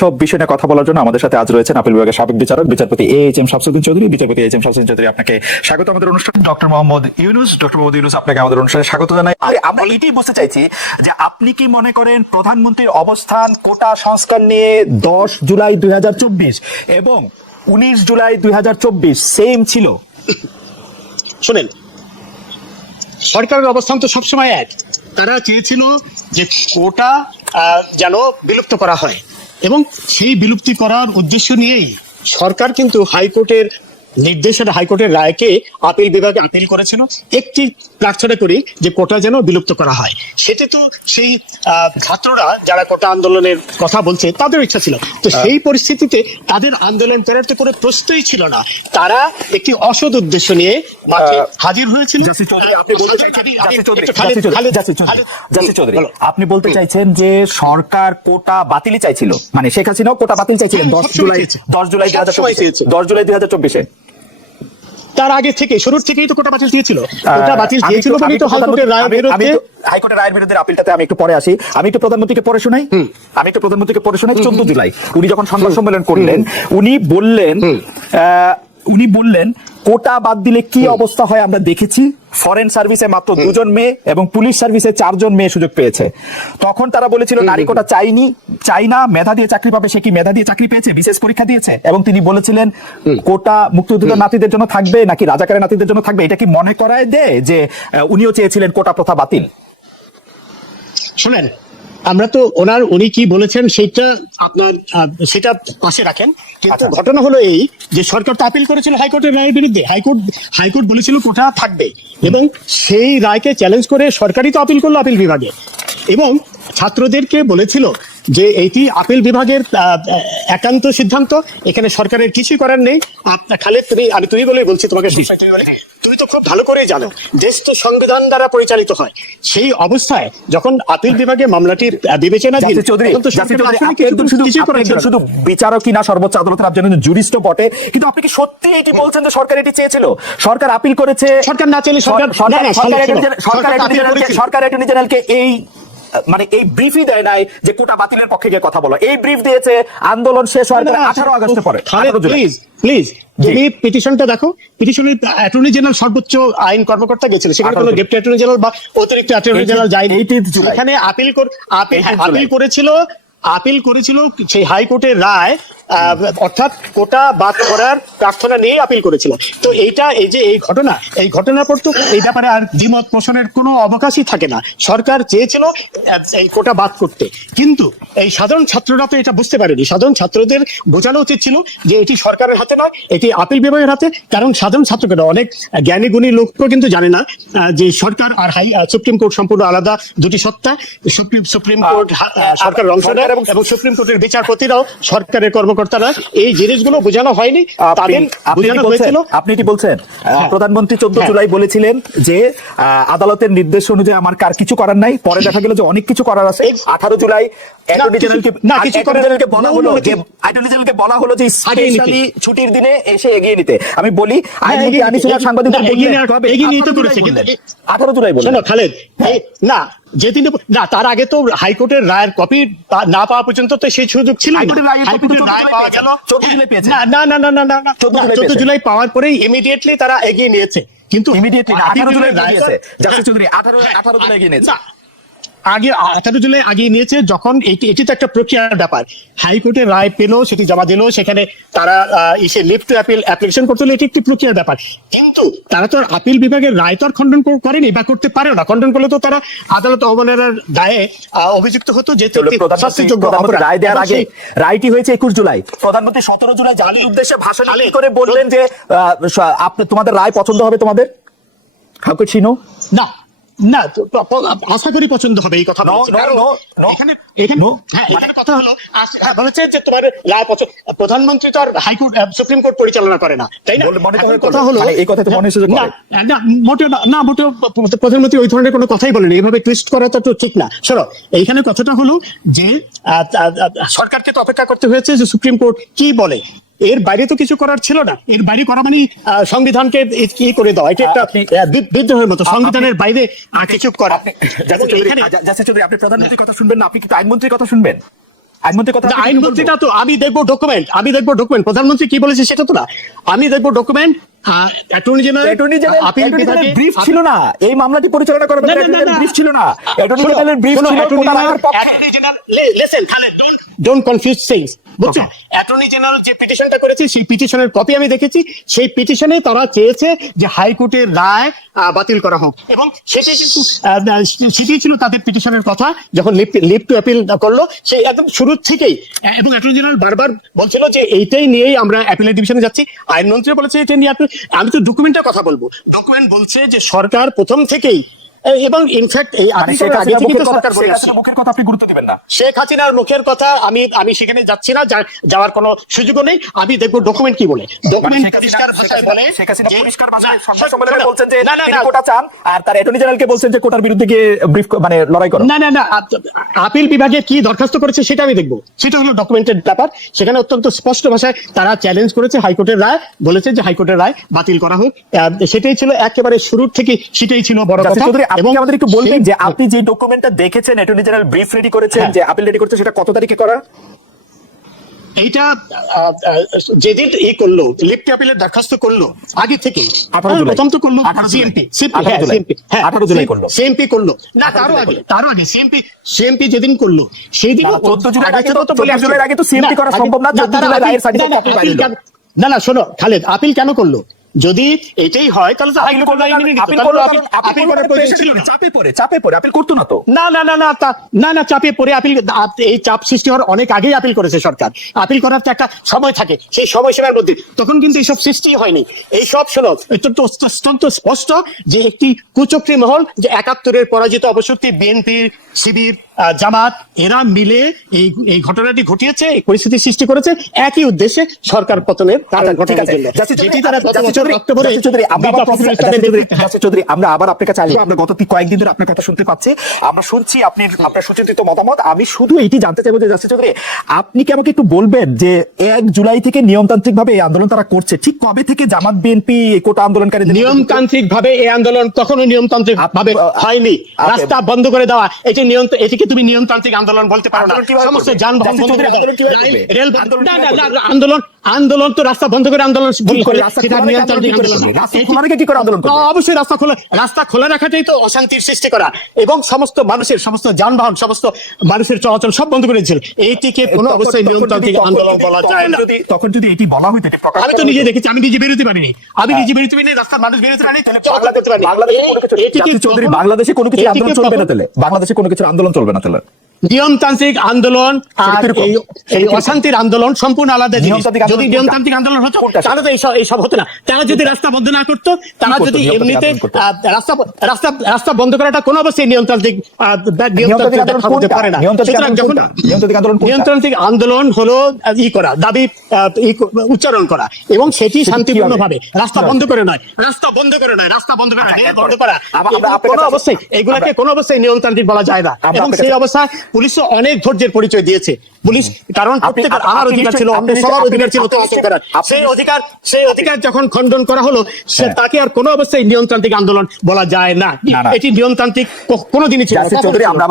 সব বিষয় নিয়ে কথা বলার জন্য আমাদের সাথে আজ রয়েছেন আপিল বিভাগের সাবেক বিচারক বিচারপতি এইচ এম শামসুদ্দিন চৌধুরী। বিচারপতি এইচ এম শামসুদ্দিন চৌধুরী, আপনাকে স্বাগত আমাদের অনুষ্ঠানে। ডক্টর মোহাম্মদ ইউনুস, আপনাকে আমাদের অনুষ্ঠানে স্বাগত জানাই। আমরা এটাই বুঝতে চাইছি যে আপনি কি মনে করেন প্রধানমন্ত্রীর অবস্থান কোটা সংস্কার নিয়ে 10 জুলাই 2024 এবং 19 জুলাই 2024 সেম ছিল? শোনেন, সরকারের অবস্থান তো সবসময় এক। তারা চেয়েছিল যে কোটা যেন বিলুপ্ত করা হয় এবং সেই বিলুপ্তি করার উদ্দেশ্য নিয়েই সরকার কিন্তু হাইকোর্টের নির্দেশনা, হাইকোর্টের রায়কে আপিল বিভাগে আপিল করেছিল একটি প্রার্থনা করি যে কোটা যেন বিলুপ্ত করা হয়। সেটা তো সেই ছাত্ররা যারা কোটা আন্দোলনের কথা বলছে তাদের ইচ্ছা ছিল। তো সেই পরিস্থিতিতে তাদের আন্দোলন করার তো কোনো প্রশ্নই ছিল না। তারা একটি অসৎ উদ্দেশ্য নিয়ে মাঠে হাজির হয়েছিল। আপনি বলতে চাইছেন যে সরকার কোটা বাতিলই চাইছিল, মানে শেখ হাসিনাও কোটা বাতিল চাইছিলেন 10 জুলাই 2024। তার আগে থেকে শুরুর থেকেই তো কোটা বাতিল দিয়েছিল। কোটা বাতিল দিয়েছিল মানে তো হাইকোর্টের রায়ের বিরুদ্ধে, হাইকোর্টের রায়ের বিরুদ্ধে আপিলটাতে আমি একটু পরে আসি। আমি একটু প্রধানমন্ত্রীকে পড়ে শোনাই 14 জুলাই উনি যখন সংবাদ সম্মেলন করলেন, উনি বললেন কোটা বাদ দিলে কি অবস্থা হয় আমরা দেখেছি। ফরেন সার্ভিসে মাত্র 2 জন মেয়ে এবং পুলিশ সার্ভিসে 4 জন মেয়ে সুযোগ পেয়েছে। তখন তারা বলেছিল নারী কোটা চাই না, মেধা দিয়ে চাকরি পাবে। সে কি মেধা দিয়ে চাকরি পেয়েছে? বিশেষ পরীক্ষা দিয়েছে। এবং তিনি বলেছিলেন কোটা মুক্তিযোদ্ধা নাতিদের জন্য থাকবে নাকি রাজাকারের নাতিদের জন্য থাকবে। এটা কি মনে করায় দেয় যে উনিও চেয়েছিলেন কোটা প্রথা বাতিল? শুনেন, আমরা তো উনি কি বলেছেন সেটা পাশে রাখেন, কিন্তু ঘটনা হলো এই যে সরকার তো আপিল করেছিল হাইকোর্টের রায়ের বিরুদ্ধে। হাইকোর্ট বলেছিল কোটা থাকবে এবং সেই রায়কে চ্যালেঞ্জ করে সরকারই তো আপিল করলো আপিল বিভাগে এবং ছাত্রদেরকে বলেছিল যে এইটি আপিল বিভাগের একান্ত সিদ্ধান্ত, এখানে সরকারের কিছু করার নেই। খালেদ, তুমি বলেই বলছি তোমাকে, তুমি তো খুব ভালো করেই জানো দেশটি সংবিধান দ্বারা পরিচালিত হয়। সেই অবস্থায় যখন আপিল বিভাগে মামলাটির বিবেচনাধীন, শুধু বিচারকই না, সর্বোচ্চ আদালতের আপনি জুরিস্টও বটে, কিন্তু আপনি কি সত্যি এটি বলছেন যে সরকার এটি চেয়েছিল? সরকার আপিল করেছে, সরকার না চাইলে সরকার অ্যাটর্নি জেনারেলকে এই ব্রিফই দেয় নাই যে কোটা বাতিলের পক্ষে গিয়ে কথা বলো। এই ব্রিফ দিয়েছে আন্দোলন শেষ হওয়ার পরে 18 আগস্টের পরে। প্লিজ তুমি পিটিশনটা দেখো। পিটিশনের অ্যাটর্নি জেনারেল সর্বোচ্চ আইন কর্মকর্তা গেছিল, সেখানে কোনো ডেপুটি অ্যাটর্নি জেনারেল বা অতিরিক্ত অ্যাটর্নি জেনারেল যায়নি। এখানে আপিল করেছিল সেই হাইকোর্টের রায়, অর্থাৎ কোটা বাদ করার প্রার্থনা নিয়ে আপিল করেছিল। তো এই ঘটনার পর তো এই ব্যাপারে আর দ্বিমত পোষণের কোনো অবকাশই থাকে না। সরকার চেয়েছিল এই কোটা বাদ করতে, কিন্তু এই সাধারণ ছাত্ররা তো এটা বুঝতে পারেনি। সাধারণ ছাত্রদের বোঝানো উচিত ছিল যে এটি সরকারের হাতে নয়, এটি আপিল বিভাগের হাতে। কারণ সাধারণ ছাত্ররা, অনেক জ্ঞানী গুণী লোকও কিন্তু জানে না যে সরকার আর সুপ্রিম কোর্ট সম্পূর্ণ আলাদা দুটি সত্তা। সুপ্রিম কোর্ট সরকারের অংশীদার এবং সুপ্রিম কোর্টের বিচারপতিরাও সরকারের কর্মকর্তারা। এই জিনিসগুলো বোঝানো হয়নি, তাদের বোঝানো হয়েছিল। আপনি কি বলছেন প্রধানমন্ত্রী 14 জুলাই বলেছিলেন যে আদালতের নির্দেশ অনুযায়ী আমার কার কিছু করার নাই? পরে দেখা গেল যে অনেক কিছু করার আছে। 18 জুলাই অ্যাটর্নি জেনারেলকে বলা হলো যে স্পেশালি ছুটির দিনে এসে এগিয়ে নিতে। আমি বলি আইনজীবী আনিসুল্লাহ সাংবাদিকদের এগিয়ে নিতে করেছে, কিন্তু 18 জুলাই বলেন। শোনো খালেদ, না যেদিন না, তার আগে তো হাইকোর্টের রায়ের কপি না পাওয়া পর্যন্ত তো সেই সুযোগ ছিল। হাইকোর্টের রায় পাওয়া গেল 14 জুলাই পেয়েছে। না 14 জুলাই পাওয়ার পরেই ইমিডিয়েটলি তারা এগিয়ে নিয়েছে। কিন্তু ইমিডিয়েটলি 18 জুলাই নিয়েছে জাস্টিস চৌধুরী, 18 জুলাই এগিয়ে নিয়েছে। আগে 18 জুলাই আগিয়ে নিয়েছে। যখন এটি তো একটা প্রক্রিয়ার ব্যাপার। হাইকোর্টের রায় পেল, সেটি জমা দিল, সেখানে তারা এসে লিভ টু অ্যাপিল অ্যাপ্লিকেশন করতে হলো। এটি একটি প্রক্রিয়ার ব্যাপার, কিন্তু তারা তো আপিল বিভাগের রায় তো আর খণ্ডন করেনি বা করতে পারে না। খণ্ডন করলে তো তারা আদালত অবমাননার দায়ে অভিযুক্ত হতো। যে রায় দেওয়ার আগে রায়টি হয়েছে 21 জুলাই। প্রধানমন্ত্রী 17 জুলাই জাতির উদ্দেশ্যে ভাষণ করে বললেন যে তোমাদের রায় পছন্দ হবে তোমাদের। How could she no? না, আশা করি পছন্দ হবে এই কথা। কথা হলো যে তোমার রায় পছন্দ, প্রধানমন্ত্রী তো আর হাইকোর্ট সুপ্রিম কোর্ট পরিচালনা করে না, তাই না? কথা হলো এই কথা তো মনে হচ্ছে না, মোটেও না, মোটেও প্রধানমন্ত্রী ওই ধরনের কোনো কথাই বলেনি। এভাবে টুইস্ট করা তো ঠিক না। শোনো, এইখানে কথাটা হলো যে সরকারকে তো অপেক্ষা করতে হয়েছে যে সুপ্রিম কোর্ট কি বলে। এর বাইরে তো কিছু করার ছিল না। এর বাইরে করা মানে সংবিধানকে কি করে দেওয়া, এটা একটা বিদ্রোহের মতো। সংবিধানের বাইরে কিছু করা। আপনি প্রধানমন্ত্রীর কথা শুনবেন না, আপনি কি আইনমন্ত্রীর কথা শুনবেন? আইনমন্ত্রীর কথা আইনমন্ত্রীটা তো আমি দেখবো ডকুমেন্ট প্রধানমন্ত্রী কি বলেছে সেটা তো না, আমি দেখবো ডকুমেন্ট। অ্যাটর্নি জেনারেল আপিল বিভাগে ব্রিফ ছিল না, এই মামলাটি পরিচালনা করার ব্যাপারে ব্রিফ ছিল না। অ্যাটর্নি জেনারেলের ব্রিফ ছিল কোটা রাখার পক্ষে। Listen Khaled, don't confuse things, বুঝছো? অ্যাটর্নি জেনারেল যে পিটিশনটা করেছে সেই পিটিশনের কপি আমি দেখেছি। সেই পিটিশনে তারা চেয়েছে যে হাইকোর্টের রায় বাতিল করা হোক, এবং সেটাই কিন্তু সেটাই ছিল তাদের পিটিশনের কথা যখন লিভ টু অ্যাপিল করলো সেই একদম শুরুর থেকেই। এবং অ্যাটর্নি জেনারেল বারবার বলছিল যে এইটাই নিয়েই আমরা অ্যাপিলের ডিভিশনে যাচ্ছি, আইনমন্ত্রী বলেছে এটা নিয়ে। আমি তো ডকুমেন্টের কথা বলবো, ডকুমেন্ট বলছে যে সরকার প্রথম থেকেই, এবং ইনফ্যাক্ট এই শেখ হাসিনার মুখের কথা আপনি গুরুত্ব দিবেন না। শেখ হাসিনার মুখের কথা আমি সেখানে যাচ্ছি না, যাওয়ার কোনো সুযোগও নেই। আমি দেখবো ডকুমেন্ট কি বলে। ডকুমেন্ট পরিষ্কার ভাষায় বলে, শেখ হাসিনা পরিষ্কার ভাষায় সংবাদ সম্মেলনে বলছেন যে তিনি কোটা চান, আর তার অ্যাটর্নি জেনারেলকে বলছেন যে কোটার বিরুদ্ধে গিয়ে ব্রিফ মানে লড়াই করো। না, আপিল বিভাগে কি দরখাস্ত করেছে সেটা আমি দেখবো, সেটা হলো ডকুমেন্টেড ব্যাপার। সেখানে অত্যন্ত স্পষ্ট ভাষায় তারা চ্যালেঞ্জ করেছে হাইকোর্টের রায়, বলেছে যে হাইকোর্টের রায় বাতিল করা হোক। সেটাই ছিল একেবারে শুরুর থেকে, সেটাই ছিল বড় কথা। এবং আমাদের একটু বলবেন যে আপনি যে ডকুমেন্টটা দেখেছেন, অ্যাটর্নি জেনারেল ব্রিফ রেডি করেছেন, যে আপিল রেডি করেছে, সেটা কত তারিখে করা? এইটা যেদিন করলো লিভ টু অ্যাপিলের দরখাস্ত করলো আগে থেকে, 18 জুলাই প্রথম তো করলো সিএমপি, 18 জুলাই করলো। সিএমপি করলো না, তারও আগে সিএমপি যেদিন করলো সেই দিন 14 জুলাই আগে তো 14 জুলাই আগে তো সিএমপি করা সম্ভব না। 14 জুলাই রায়ের সার্টিফিকেট আপনি পাইলেন না। শোনো খালেদ, আপিল কেন করলো? যদি এটাই হয় তাহলে তো আপিল চাপে পড়ে আপিল করতো না তো। না, চাপে পড়ে আপিল, এই চাপ সৃষ্টি হওয়ার অনেক আগেই আপিল করেছে সরকার। আপিল করার তো একটা সময় থাকে, সেই সময়সীমার মধ্যে তখন কিন্তু এইসব সৃষ্টি হয়নি। এইসব শোনো, অত্যন্ত স্পষ্ট যে একটি কুচক্রী মহল, যে 71-এর পরাজিত অবশক্তি বিএনপি, শিবির, জামাত, এরা মিলে এই ঘটনাটি ঘটিয়েছে, এই পরিস্থিতি সৃষ্টি করেছে একই উদ্দেশ্যে সরকার পতনের ঘটনার জন্য। আমরা আবার আপনার কাছে আসবো। আমরা গত কয়েকদিন ধরে আপনার কথা শুনতে পাচ্ছি, আমরা শুনছি আপনার সুচিন্তিত মতামত। আমি শুধু এইটি জানতে চাইবো যে জাসির চৌধুরী, আপনি কি আমাকে একটু বলবেন যে 1 জুলাই থেকে নিয়মতান্ত্রিক ভাবে এই আন্দোলন তারা করছে, ঠিক কবে থেকে জামাত বিএনপি কোটা আন্দোলনকারী? নিয়মতান্ত্রিক ভাবে এই আন্দোলন কখনো নিয়মতান্ত্রিক ভাবে হয়নি। রাস্তা বন্ধ করে দেওয়া, এটিকে তুমি নিয়মতান্ত্রিক আন্দোলন বলতে পারো না। সমস্ত যানবাহন বন্ধ করে রেল আন্দোলন তো রাস্তা বন্ধ করে আন্দোলন, অবশ্যই রাস্তা খোলা রাখাটাই তো অশান্তির সৃষ্টি করা, এবং সমস্ত যানবাহন, সমস্ত মানুষের চলাচল সব বন্ধ করে দিয়েছিল। এইটিকে কোনো অবশ্যই নিয়মতান্ত্রিক আন্দোলন বলা যায় না। তখন যদি এটি বলা হইতো, আমি তো নিজে দেখেছি, আমি নিজে বেরোতে পারিনি, রাস্তার মানুষ বেরোতে পারিনি, বাংলাদেশে কোনো কিছু আন্দোলন চলবে না তাহলে? বাংলাদেশে কোনো কিছু আন্দোলন চলবে না তাহলে? নিয়মতান্ত্রিক আন্দোলন আর এই অশান্তির আন্দোলন সম্পূর্ণ আলাদা জিনিস। যদি নিয়মতান্ত্রিক আন্দোলন হতো তাহলে তো এইসব হতো না। তারা যদি রাস্তা বন্ধ না করতো, তারা যদি এমনিতে রাস্তা বন্ধ করাটা কোনো অবশ্যই নিয়মতান্ত্রিক হতে পারে না। নিয়মতান্ত্রিক আন্দোলন হলো করা, দাবি উচ্চারণ করা, এবং সেটি শান্তিপূর্ণ ভাবে, রাস্তা বন্ধ করে নয়, কোনো অবশ্যই এগুলাকে কোনো অবশ্যই নিয়মতান্ত্রিক বলা যায় না। এবং সেই অবস্থায় পুলিশ অনেক ধৈর্যের পরিচয় দিয়েছে। পুলিশ, কারণ আমার অধিকার ছিল, সবার অধিকার ছিল সেই অধিকার যখন খণ্ডন করা হলো, তাকে আর কোনো অবস্থায় নিয়মতান্ত্রিক আন্দোলন বলা যায় না। এটি নিয়মতান্ত্রিক কোনোদিনই ছিল না।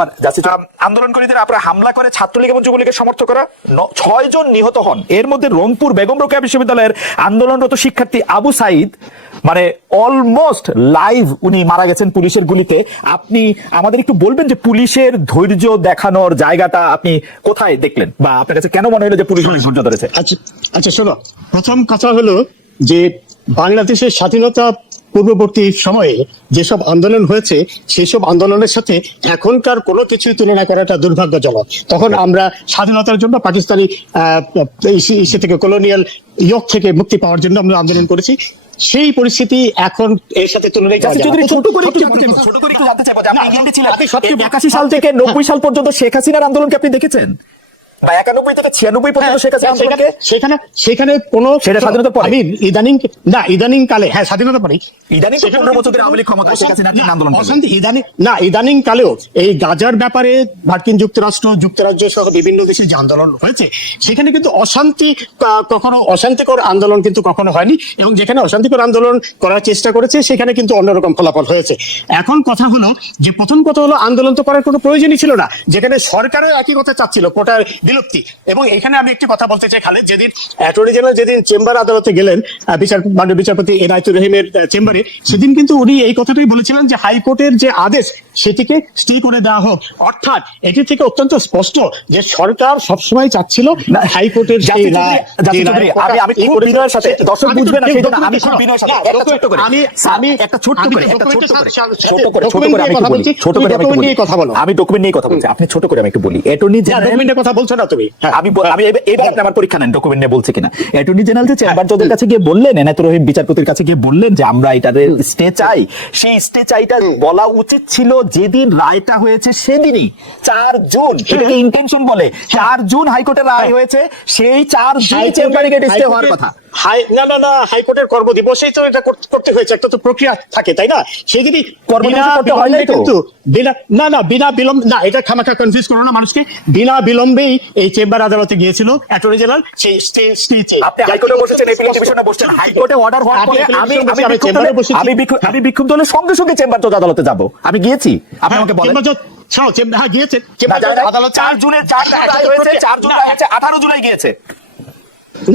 আন্দোলনকারীদের আপনারা হামলা করে ছাত্রলীগ এবং যুবলীগের সমর্থকরা 6 জন নিহত হন। এর মধ্যে রংপুর বেগম রোকেয়া বিশ্ববিদ্যালয়ের আন্দোলনরত শিক্ষার্থী আবু সাইদ মানে অলমোস্ট লাইভ উনি মারা গেছেন পুলিশের গুলিতে। আপনি আমাদের একটু বলবেন যে পুলিশের ধৈর্য দেখানোর জায়গাটা আপনি কোথায় দেখলেন, বা আপনার কাছে কেন মনে হলো যে পুলিশ ধৈর্য ধরেছে? আচ্ছা শোনো, প্রথম কথা হলো যে বাংলাদেশের স্বাধীনতা পূর্ববর্তী সময়ে যেসব আন্দোলন হয়েছে সেসব আন্দোলনের সাথে এখনকার কোনো কিছু তুলনা করাটা দুর্ভাগ্যজনক। তখন আমরা স্বাধীনতার জন্য পাকিস্তানি ইসে থেকে, কলোনিয়াল ইয়ক থেকে মুক্তি পাওয়ার জন্য আমরা আন্দোলন করেছি। সেই পরিস্থিতি এখন এর সাথে তুলনা করা যায় না। ছোট করে একটু জানতে চাইবো যে আপনি ইংল্যান্ডে ছিলেন, 81 সাল থেকে 90 সাল পর্যন্ত শেখ হাসিনার আন্দোলনকে আপনি দেখেছেন, বা 91 থেকে 96 পর্যন্ত শেখ হাসিনা আন্দোলনকে? সেখানে কোনো সেটা স্বাধীনতা পরে, আমি ইদানিং কালে, হ্যাঁ স্বাধীনতা পরে, ইদানিং 15 বছর ধরে আওয়ামী লীগ ক্ষমতায়, শেখ হাসিনা আন্দোলন অশান্তি ইদানিং কালেও এই গাজার ব্যাপারে মার্কিন যুক্তরাজ্য সহ বিভিন্ন দেশে যে আন্দোলন হয়েছে, সেখানে কিন্তু অশান্তিকর আন্দোলন কিন্তু কখনো হয়নি, এবং যেখানে অশান্তিকর আন্দোলন করার চেষ্টা করেছে সেখানে কিন্তু অন্যরকম ফলাফল হয়েছে। এখন কথা হলো যে প্রথম কথা হলো আন্দোলন তো করার কোনো প্রয়োজনই ছিল না, যেখানে সরকারও একই কথা চাচ্ছিল, কোটার বিলুপ্তি। এবং এখানে আমি একটি কথা বলতে চাই খালেদ, যেদিন অ্যাটর্নি জেনারেল যেদিন চেম্বার আদালতে গেলেন মাননীয় বিচারপতি এনায়েতুর রহিমের চেম্বারে, সেদিন কিন্তু উনি এই কথাটাই বলেছিলেন যে হাইকোর্টের যে আদেশ সেটিকে স্টে করে দেওয়া হোক। অর্থাৎ এটি থেকে অত্যন্ত স্পষ্ট যে সরকার সবসময় চাচ্ছিল হাইকোর্টের সেই রায়। আমি খুব বিনয়ের সাথে, দর্শক বুঝবে না সেজন্য আমি খুব বিনয়ের সাথে একটা ছোট্ট করে আমি ডকুমেন্ট নিয়ে কথা বলছি, আপনি ছোট করে আমি একটু বলি। অ্যাটর্নি ডকুমেন্টের কথা বলছো না তুমি? আমি এবার আপনি আমার পরীক্ষা নেন ডকুমেন্ট নিয়ে বলছি কিনা। অ্যাটর্নি জেনারেল যে চেম্বার জজের কাছে গিয়ে বললেন, এনায়েতুর রহিম বিচারপতির কাছে গিয়ে বললেন যে আমরা এটার স্টে চাই, সেই স্টে চাইটা বলা উচিত ছিল যেদিন রায়টা হয়েছে সেদিনই, 4 জুন। এটাকে ইন্টেনশন বলে। 4 জুন হাইকোর্টের রায় হয়েছে, সেই 4 জুন চেম্বারে গিয়ে স্টে হওয়ার কথা। না হাইকোর্টের কর্মদিবসেই তো এটা করতে হয়েছে, একটা তো প্রক্রিয়া থাকে, তাই না? সেই যদি কর্মদিবসে করতে হয় নাই তো? কিন্তু বিনা বিলম্ব না, এটা খামাখা কনফিউজ করো না মানুষকে। বিনা বিলম্বেই এই চেম্বার আদালতে গিয়েছিল অ্যাটর্নি জেনারেল সেই স্টে। আপনি হাইকোর্টে বসেছেন, এপিলেট ডিভিশনে বসছেন, হাইকোর্টে অর্ডার হওয়ার পরে আমি বিক্ষুব্ধ হলে সঙ্গে সঙ্গে চেম্বার জজ আদালতে যাব। আমি গিয়েছি, আপনি আমাকে বলেন। গিয়েছে আদালত 4 জুনের 4 রায় হয়েছে, 4 জুন রায় হয়েছে, 18 জুলাই গিয়েছে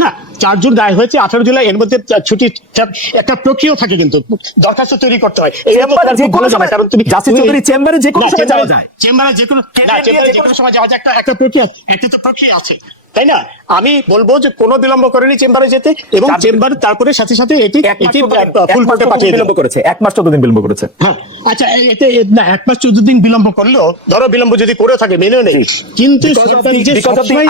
না, 4 জুন রায় হয়েছে, 18 জুলাই। এর মধ্যে ছুটি একটা প্রক্রিয়া থাকে, কিন্তু দরখাস্ত তৈরি করতে হয়। কারণ তুমি জাস্টিস চৌধুরী চেম্বারে যে কোনো সময় যাওয়া যায়, চেম্বারে যে কোনো সময় যাওয়া যায়, একটা প্রক্রিয়া, একটি তো প্রক্রিয়া আছে, তাই না? আমি বলবো যে কোনো বিলম্ব করেনি চেম্বারে যেতে, এবং চেম্বার তারপরে সাথে সাথে এটি ফুল কোর্টে পাঠিয়ে বিলম্ব করেছে, 1 মাস 14 দিন বিলম্ব করেছে। হ্যাঁ, আচ্ছা, এতে না 1 মাস 14 দিন বিলম্ব করলেও, ধরো বিলম্ব যদি করে থাকে মেনে নেই, কিন্তু সরকার যে সবসময়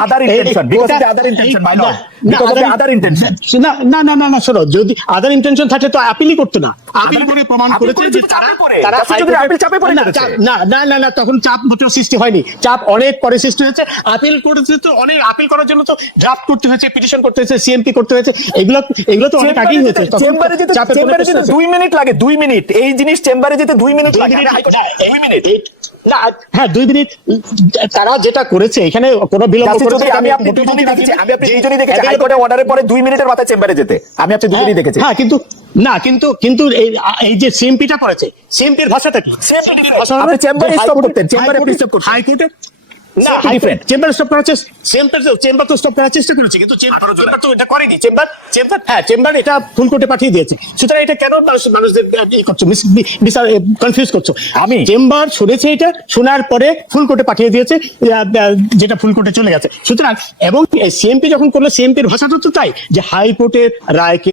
না শোনো, যদি আদার ইন্টেনশন থাকে তো আপিলই করতো না। আপিল করে প্রমাণ করেছে যে না তখন চাপ মোটেও সৃষ্টি হয়নি, চাপ অনেক পরে সৃষ্টি হয়েছে। আপিল করেছে তো অনেক, আপিল করার জন্য তো ড্রাফট করতে হয়েছে, পিটিশন করতে হয়েছে, সিএমপি করতে হয়েছে, এগুলো তো অনেক আগেই হয়েছে। চেম্বারে যেতে 2 মিনিট লাগে, 2 মিনিট। এই জিনিস চেম্বারে যেতে 2 মিনিট লাগে। 2 মিনিট না, হ্যাঁ 2 মিনিট। তারা যেটা করেছে এখানে কোনো বিলম্ব করেছে, আমি আপনি দুজনই দেখেছি, হাইকোর্টে অর্ডারের পরে 2 মিনিটের মাথায় চেম্বারে যেতে আমি আপনি দুজনই দেখেছি। হ্যাঁ, কিন্তু এই যে সিএমপিটা করেছে, সিএমপির ভাষাটা কি? আপনি চেম্বারে স্টপ করতেন, চেম্বারে স্টপ করতেন, হাইকোর্টে না, চেম্বার স্টপ করার চেম্বার তো স্টপ করার চেষ্টা করেছে, কিন্তু চেম্বার তো এটা করেনি। চেম্বার এটা ফুল কোর্টে পাঠিয়ে দিয়েছে। সুতরাং এটা কেন মানুষদের করছো, কনফিউজ করছো? আমি চেম্বার শুনেছে, এটা শোনার পরে ফুল কোর্টে পাঠিয়ে দিয়েছে, যেটা ফুল কোর্টে চলে গেছে। সুতরাং এবং সিএমপি যখন করলো, সিএমপির ভাষাটা তো তাই যে হাইকোর্টের রায়কে